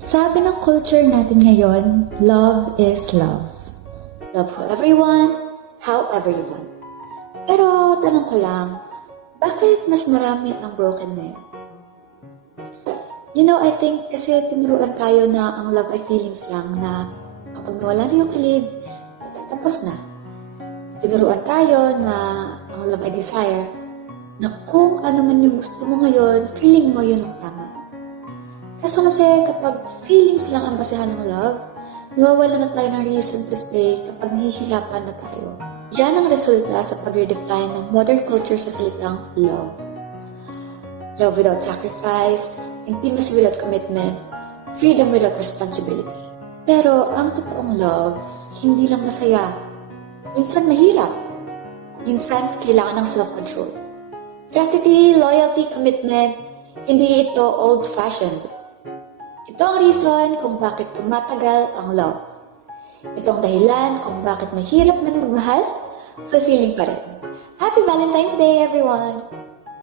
Sabi ng culture natin ngayon, love is love. Love whoever you want, however you want. Pero tanong ko lang, bakit mas marami ang broken ngayon? I think kasi tinuruan tayo na ang love ay feelings lang na kapag nawala na yung kilig, tapos na. Tinuruan tayo na ang love ay desire, na kung ano man yung gusto mo ngayon, feeling mo yun ang tama. Kaso kasi kapag feelings lang ang basehan ng love, nawawala na tayo ng reason to stay kapag nahihirapan na tayo. Yan ang resulta sa pag-redefine ng modern culture sa salitang love. Love without sacrifice, intimacy without commitment, freedom without responsibility. Pero ang totoong love, hindi lang masaya. Minsan mahirap. Minsan kailangan ng self-control. Chastity, loyalty, commitment, hindi ito old-fashioned. Ito ang reason kung bakit tumatagal ang love. Ito ang dahilan kung bakit mahirap man magmahal, fulfilling pa rin. Happy Valentine's Day, everyone!